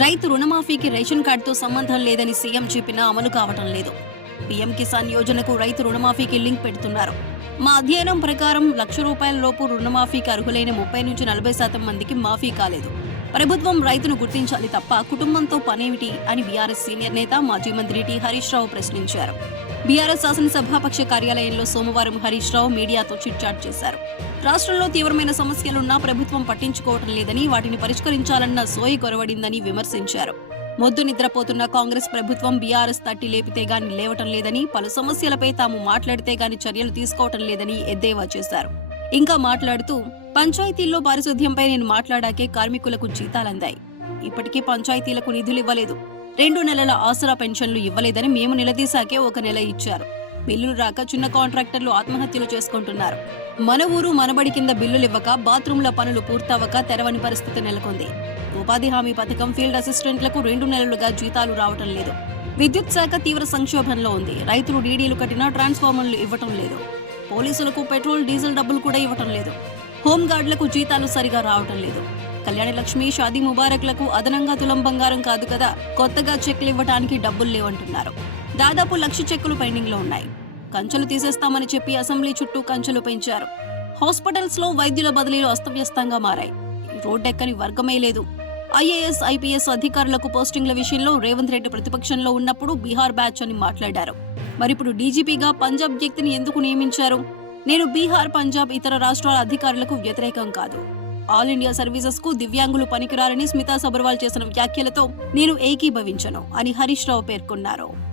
రైతు రుణమాఫీకి రేషన్ కార్డుతో సంబంధం లేదని సీఎం చెప్పినా అమలు కావటం లేదు. పీఎం కిసాన్ యోజనకు రైతు రుణమాఫీకి లింక్ పెడుతున్నారు. మా అధ్యయనం ప్రకారం లక్ష రూపాయల లోపు రుణమాఫీకి అర్హులైన ముప్పై నుంచి నలభై శాతం మందికి మాఫీ కాలేదు. ప్రభుత్వం రైతును గుర్తించాలి తప్ప కుటుంబంతో పనేమిటి అని బీఆర్ఎస్ సీనియర్ నేత మాజీ మంత్రి టి హరీష్ రావు ప్రశ్నించారు. బీఆర్ఎస్ శాసనసభాపక్ష కార్యాలయంలో సోమవారం హరీష్ రావు మీడియాతో చిట్చాట్ చేశారు. రాష్ట్రంలో తీవ్రమైన సమస్యలున్నా ప్రభుత్వం పట్టించుకోవటం లేదని వాటిని పరిష్కరించాలన్న సోయి కొరవడిందని విమర్శించారు. మొద్దు నిద్రపోతున్న కాంగ్రెస్ ప్రభుత్వం బీఆర్ఎస్ తట్టి లేపితే గాని లేవటం లేదని పలు సమస్యలపై తాము మాట్లాడితే గాని చర్యలు తీసుకోవటం లేదని ఎద్దేవా చేశారు. ఇంకా మాట్లాడుతూ పంచాయతీల్లో పారిశుద్ధ్యంపై నేను మాట్లాడాకే కార్మికులకు జీతాలందాయి. ఇప్పటికీ పంచాయతీలకు నిధులు ఇవ్వలేదు రెండు నెలల ఆసరా పెన్షన్లు ఇవ్వలేదని మేము నిలదీశాకే ఒక నెల ఇచ్చారు. బిల్లులు రాక చిన్న కాంట్రాక్టర్లు ఆత్మహత్యలు చేసుకుంటున్నారు. మన ఊరు మనబడి కింద బిల్లులు ఇవ్వక బాత్రూంల పనులు పూర్తవక తెరవని పరిస్థితి నెలకొంది. ఉపాధి హామీ పథకం ఫీల్డ్ అసిస్టెంట్లకు రెండు నెలలుగా జీతాలు రావటం లేదు. విద్యుత్ శాఖ తీవ్ర సంక్షోభంలో ఉంది. రైతులు డీడీలు కట్టినా ట్రాన్స్ఫార్మర్లు ఇవ్వటం లేదు. పోలీసులకు పెట్రోల్ డీజిల్ డబ్బులు కూడా ఇవ్వటం లేదు. హోంగార్డులకు జీతాలు సరిగా రావటం లేదు. కళ్యాణ లక్ష్మి షాదీ ముబారక్లకు అదనంగా తులం బంగారం కాదు కదా కొత్తగా చెక్లు ఇవ్వటానికి డబ్బులు లేవంటున్నారు. దాదాపు లక్ష చెక్కులు పెండింగ్లో ఉన్నాయి. కంచెలు తీసేస్తామని చెప్పి అసెంబ్లీ చుట్టూ కంచెలు పెంచారు. హాస్పిటల్స్లో వైద్యుల బదిలీలు అస్తవ్యస్తంగా మారాయి. రోడ్డెక్కని వర్గమే లేదు. ఐఏఎస్ ఐపీఎస్ అధికారులకు పోస్టింగ్ల విషయంలో రేవంత్ రెడ్డి ప్రతిపక్షంలో ఉన్నప్పుడు బీహార్ బ్యాచ్ అని మాట్లాడారు. మరిప్పుడు డీజీపీగా పంజాబ్ వ్యక్తిని ఎందుకు నియమించారు? నేను బీహార్ పంజాబ్ ఇతర రాష్ట్రాల అధికారులకు వ్యతిరేకం కాదు. ఆల్ ఇండియా సర్వీసెస్కు దివ్యాంగులు పనికిరారని స్మితా సబర్వాల్ చేసిన వ్యాఖ్యలతో నేను ఏకీభవించను అని హరీష్ రావు పేర్కొన్నారు.